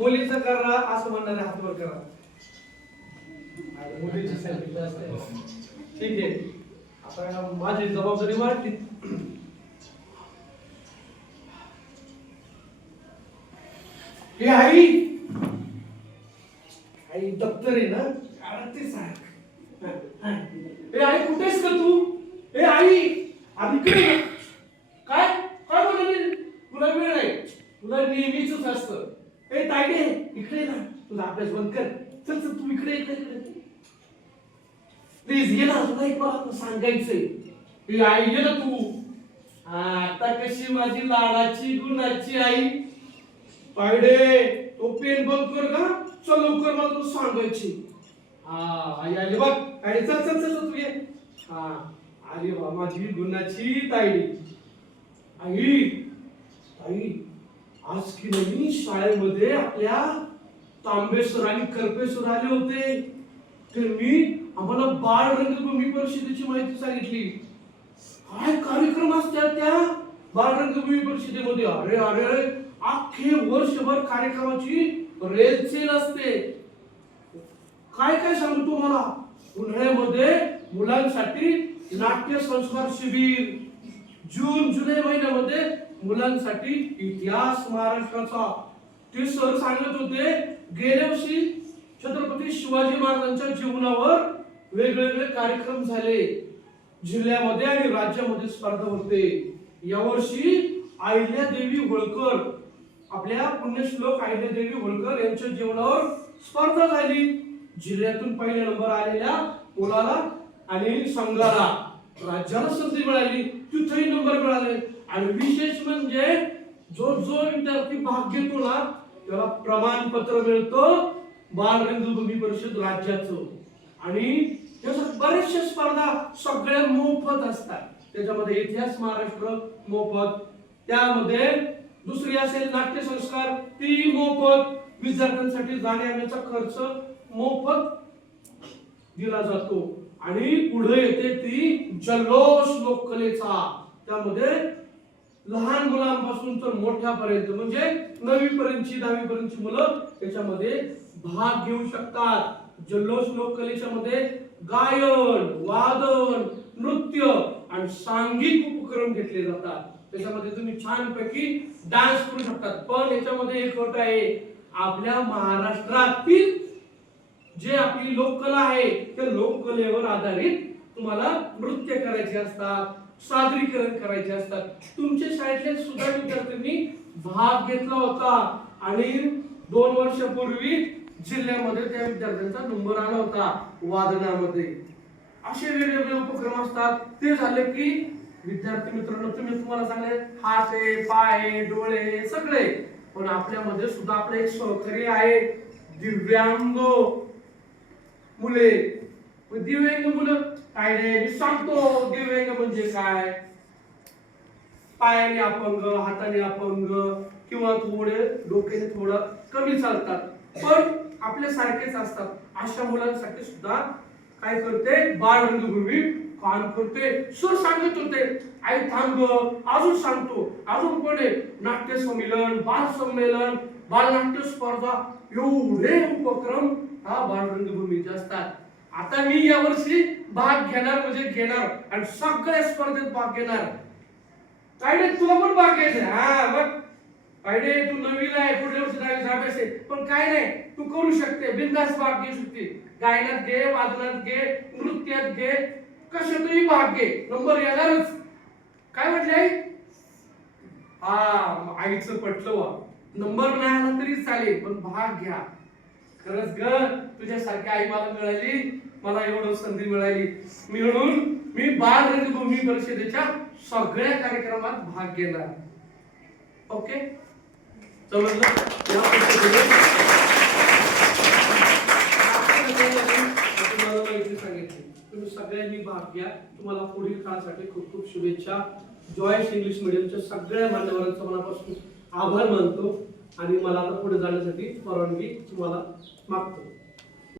मुलीचं करा असं म्हणणारे हात वर करा. मुलीची संख्या जास्त आहे. ठीक आहे, आता माझी जबाबदारी वाढली. हे आई आई दप्तर आहे ना, ते सांग. हे आई कुठेस का तू? हे आई आधी काय काय बोलली? तुला वेळ नाही, तुला नेहमीच असतं. ए तायडे इकडे ना, तुला अभ्यास बंद कर. चल चल तू इकडे इकडे प्लीज ये ना, तुला एक मला सांगायचंय. हे आई ये ना तू. आता कशी माझी लाडाची गुणाची आई. तायडे तो पेन बंद कर का? चल लवकर मला तू सांगायची. आई आली बघ. तायडे चल चल चल तू ये. आली बा माझी गुणाची तायडी. आई आई आज की नाही शाळेमध्ये आपल्या तांबेसर आणि करपेसर आले होते. तर मी आम्हाला बाळ रंगभूमी परिषदेची माहिती सांगितली. काय कार्यक्रम असतात त्या बाळ रंगभूमी परिषदेमध्ये? अरे अरे अख्खे वर्षभर कार्यक्रमाची रेलचेल असते. काय काय सांगू तुम्हाला. उन्हाळ्यामध्ये मुलांसाठी नाट्य संस्कार शिबिर, जून जुलै महिन्यामध्ये मुलांसाठी इतिहास महाराष्ट्राचा. ते सर सांगत होते गेल्या वर्षी छत्रपती शिवाजी महाराजांच्या जीवनावर वेगवेगळे कार्यक्रम झाले. जिल्ह्यामध्ये आणि राज्यामध्ये स्पर्धा होते. यावर्षी अहिल्यादेवी होळकर, आपल्या पुण्यश्लोक अहिल्यादेवी होळकर यांच्या जीवनावर स्पर्धा झाली. जिल्ह्यातून पहिला नंबर आलेल्या मुलाला आणि संघाला राज्याला संधी मिळाली. तिथेही नंबर मिळाले. आणि विशेष म्हणजे जो जो विद्यार्थी भाग घेतो ना त्याला प्रमाणपत्र मिळतं बाल रंगभूमी परिषद राज्याचं. आणि त्याच्यात बरेचशा स्पर्धा सगळ्या मोफत असतात. त्याच्यामध्ये इतिहास महाराष्ट्र मोफत, त्यामध्ये दुसरी असेल नाट्य संस्कार ती मोफत, विद्यार्थ्यांसाठी जाण्याचा खर्च मोफत दिला जातो. आणि पुढे येते ती जल्लोष लोककलेचा. त्यामध्ये लहान मुलांपासून तर मोठ्यापर्यंत म्हणजे 9वी पर्यंतची 10वी पर्यंतची मुलं त्याच्यामध्ये भाग घेऊ शकतात. जल्लोष लोककलेच्या मध्ये गायन, वादन, नृत्य आणि सांघिक उपक्रम घेतले जातात. त्याच्यामध्ये तुम्ही छानपैकी डान्स करू शकतात. पण याच्यामध्ये एक गोष्ट आहे, आपल्या महाराष्ट्रातील जे आपली लोककला आहे त्या लोककलेवर आधारित तुम्हाला नृत्य करायचे असतात, सादरीकरण करायचे असतात. तुमच्या शाळेतल्या सुद्धा विद्यार्थ्यांनी भाग घेतला होता आणि 2 वर्षापूर्वी जिल्ह्यामध्ये त्या विद्यार्थ्यांचा नंबर आला होता वादनामध्ये. असे वेगवेगळे उपक्रम असतात. ते झाले की विद्यार्थी मित्रांनो तुम्हाला सांगले हात आहे, पाय आहे, डोळे आहे सगळे. पण आपल्यामध्ये सुद्धा आपले एक सहकारी आहे दिव्यांग मुले. दिव्यांग मुलं काय रे मी सांगतो. दिव्यांग म्हणजे काय? पायाने अपंग, हाताने अपंग किंवा थोडे डोक्याने थोडं कमी चालतात पण आपल्या सारखेच असतात. अशा मुलांसाठी सुद्धा काय करते बाल रंगभूमी काम करते. सर सांगत होते आई थांब अजून सांगतो, अजून पुढे नाट्य संमेलन, बाल संमेलन, बाल नाट्य स्पर्धा एवढे उपक्रम हा बाल रंगभूमीचे असतात. आता मी यावर्षी भाग घेणार म्हणजे घेणार आणि सगळ्या स्पर्धेत भाग घेणार. काय रे तुला पण भाग घ्यायचा? हा बघ पाहिजे तू 9वीला आहे, पुढल्या वर्षी 10वीचा अभ्यास आहे, पण काय नाही तू करू शकते, बिनधास्त भाग घेऊ शकते. गायनात घे, वादनात घे, नृत्यात घे, कशातही भाग घे, नंबर येणारच. काय म्हटले आई? आईचं पटलं वा. नंबर नाही आला तरी चालेल पण भाग घ्या. खरंच ग तुझ्यासारखी आई मला मिळाली, मला एवढं संधी मिळाली म्हणून मी बाल रंगभूमी परिषदेच्या सगळ्या कार्यक्रमात भाग घेणार. ओके समजलं? तुम्हाला माहिती सांगितली. तुम्ही सगळ्यांनी भाग घ्या. तुम्हाला पुढील काळासाठी खूप खूप शुभेच्छा. जॉयस इंग्लिश मीडियमच्या सगळ्या मान्यवरांचा मनापासून आभार मानतो आणि मला आता पुढे जाण्यासाठी परवानगी तुम्हाला मागतो.